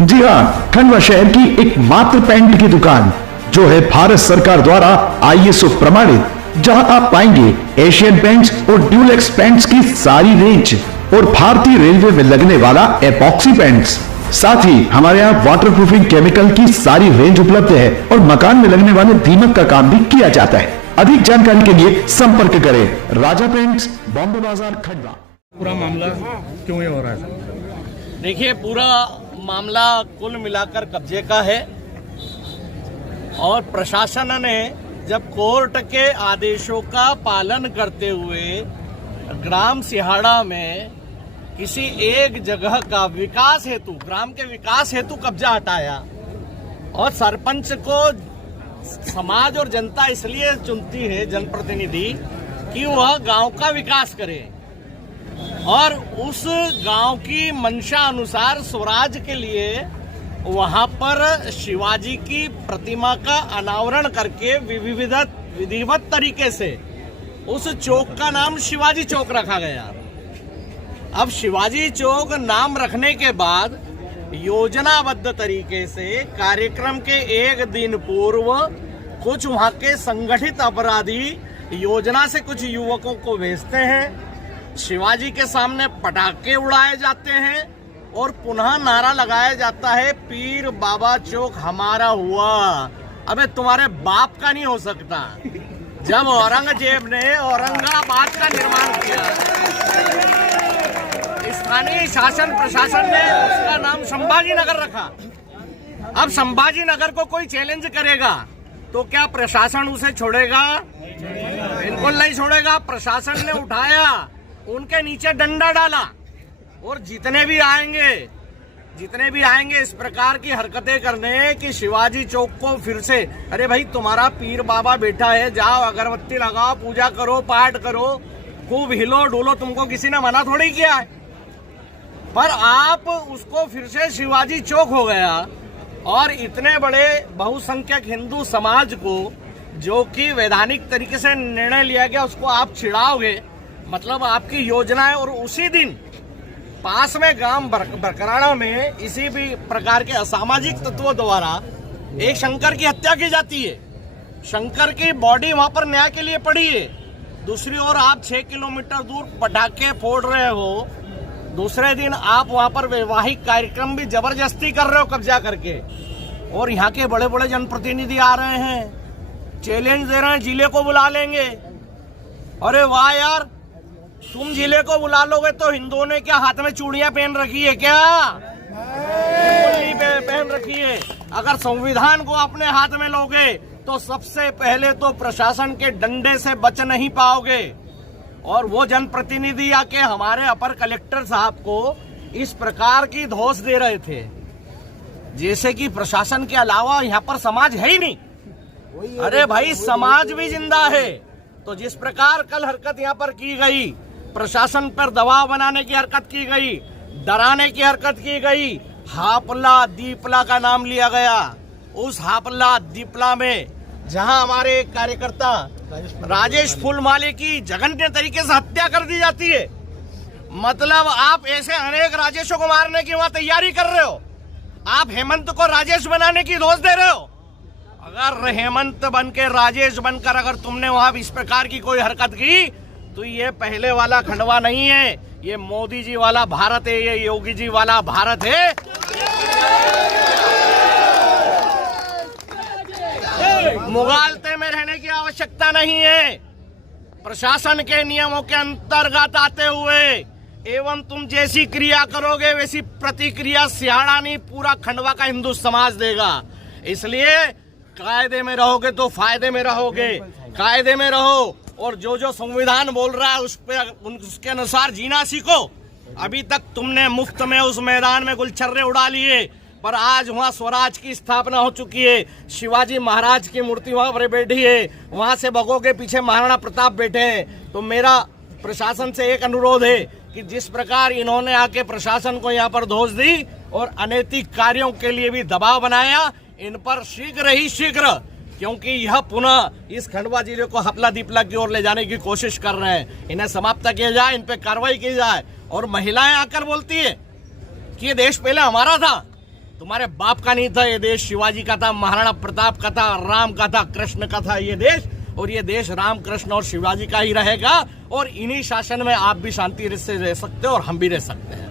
जी हाँ, खंडवा शहर की एकमात्र पेंट की दुकान जो है भारत सरकार द्वारा ISO प्रमाणित, जहां आप पाएंगे एशियन पेंट्स और ड्यूलेक्स पेंट्स की सारी रेंज और भारतीय रेलवे में लगने वाला एपॉक्सी पेंट्स। साथ ही हमारे यहाँ वाटरप्रूफिंग केमिकल की सारी रेंज उपलब्ध है और मकान में लगने वाले दीमक का काम भी किया जाता है। अधिक जानकारी के लिए संपर्क करें राजा पेंट्स, बॉम्बे बाजार, खंडवा। पूरा मामला क्यों ये हो रहा है? देखिए, पूरा मामला कुल मिलाकर कब्जे का है और प्रशासन ने जब कोर्ट के आदेशों का पालन करते हुए ग्राम सिहाड़ा में किसी एक जगह का विकास हेतु, ग्राम के विकास हेतु कब्जा हटाया और सरपंच को समाज और जनता इसलिए चुनती है, जनप्रतिनिधि, कि वह गांव का विकास करे और उस गांव की मंशा अनुसार स्वराज के लिए वहां पर शिवाजी की प्रतिमा का अनावरण करके विधिवत तरीके से उस चौक का नाम शिवाजी चौक रखा गया। अब शिवाजी चौक नाम रखने के बाद योजनाबद्ध तरीके से कार्यक्रम के एक दिन पूर्व कुछ वहां के संगठित अपराधी योजना से कुछ युवकों को भेजते हैं, शिवाजी के सामने पटाखे उड़ाए जाते हैं और पुनः नारा लगाया जाता है, पीर बाबा चौक हमारा हुआ। अबे तुम्हारे बाप का नहीं हो सकता। जब औरंगजेब ने औरंगाबाद का निर्माण किया, स्थानीय शासन प्रशासन ने उसका नाम संभाजी नगर रखा। अब संभाजी नगर को कोई चैलेंज करेगा तो क्या प्रशासन उसे छोड़ेगा? बिल्कुल नहीं छोड़ेगा। प्रशासन ने उठाया, उनके नीचे डंडा डाला और जितने भी आएंगे इस प्रकार की हरकतें करने कि शिवाजी चौक को फिर से, अरे भाई तुम्हारा पीर बाबा बैठा है, जाओ अगरबत्ती लगाओ, पूजा करो, पाठ करो, खूब हिलो डुलो, तुमको किसी ने मना थोड़ी किया है। पर आप उसको फिर से शिवाजी चौक हो गया और इतने बड़े बहुसंख्यक हिंदू समाज को, जो कि वैधानिक तरीके से निर्णय लिया गया, उसको आप छिड़ाओगे। मतलब आपकी योजना है। और उसी दिन पास में गांव बरकराना में इसी भी प्रकार के असामाजिक तत्वों द्वारा एक शंकर की हत्या की जाती है। शंकर की बॉडी वहां पर न्याय के लिए पड़ी है। दूसरी ओर आप 6 किलोमीटर दूर पटाखे फोड़ रहे हो। दूसरे दिन आप वहां पर वैवाहिक कार्यक्रम भी जबरदस्ती कर रहे हो कब्जा करके। और यहाँ के बड़े बड़े जनप्रतिनिधि आ रहे हैं, चैलेंज दे रहे हैं, जिले को बुला लेंगे। अरे वाह यार, तुम जिले को बुला लोगे तो हिंदुओं ने क्या हाथ में चूड़ियां पहन रखी है क्या? पहन रखी है। अगर संविधान को अपने हाथ में लोगे तो सबसे पहले तो प्रशासन के डंडे से बच नहीं पाओगे। और वो जनप्रतिनिधि आके हमारे अपर कलेक्टर साहब को इस प्रकार की धौंस दे रहे थे जैसे कि प्रशासन के अलावा यहाँ पर समाज है ही नहीं। अरे भाई, समाज भी जिंदा है। तो जिस प्रकार कल हरकत यहाँ पर की गई, प्रशासन पर दबाव बनाने की हरकत की गई, डराने की हरकत की गई, हापला दीपला का नाम लिया गया। उस हापला दीपला में जहां हमारे कार्यकर्ता राजेश फूलमाले की जघन्य तरीके से हत्या कर दी जाती है। मतलब आप ऐसे अनेक राजेशों को मारने की वहां तैयारी कर रहे हो। आप हेमंत को राजेश बनाने की दोष दे रहे हो। अगर हेमंत बन के राजेश बनकर अगर तुमने वहां इस प्रकार की कोई हरकत की तो ये पहले वाला खंडवा नहीं है, ये मोदी जी वाला भारत है, ये योगी जी वाला भारत है। मुगालते में रहने की आवश्यकता नहीं है। प्रशासन के नियमों के अंतर्गत आते हुए एवं तुम जैसी क्रिया करोगे वैसी प्रतिक्रिया सिहाड़ा नहीं, पूरा खंडवा का हिंदू समाज देगा। इसलिए कायदे में रहोगे तो फायदे में रहोगे। कायदे में रहो और जो जो संविधान बोल रहा है उसके अनुसार जीना सीखो। अभी तक तुमने मुफ्त में उस मैदान में गुलछर्रे उड़ा लिए, पर आज वहाँ स्वराज की स्थापना हो चुकी है। शिवाजी महाराज की मूर्ति वहाँ पर बैठी है, वहाँ से बगों के पीछे महाराणा प्रताप बैठे हैं। तो मेरा प्रशासन से एक अनुरोध है कि जिस प्रकार इन्होंने आके प्रशासन को यहाँ पर धौंस दी और अनैतिक कार्यों के लिए भी दबाव बनाया, इन पर शीघ्र ही शीघ्र, क्योंकि यह पुनः इस खंडवा जिले को हपला दीपला की ओर ले जाने की कोशिश कर रहे हैं, इन्हें समाप्त किया जाए, इन पे कार्रवाई की जाए। और महिलाएं आकर बोलती है कि ये देश पहले हमारा था, तुम्हारे बाप का नहीं था ये देश, शिवाजी का था, महाराणा प्रताप का था, राम का था, कृष्ण का था ये देश। और ये देश राम, कृष्ण और शिवाजी का ही रहेगा। और इन्हीं शासन में आप भी शांति से रह सकते हो और हम भी रह सकते हैं।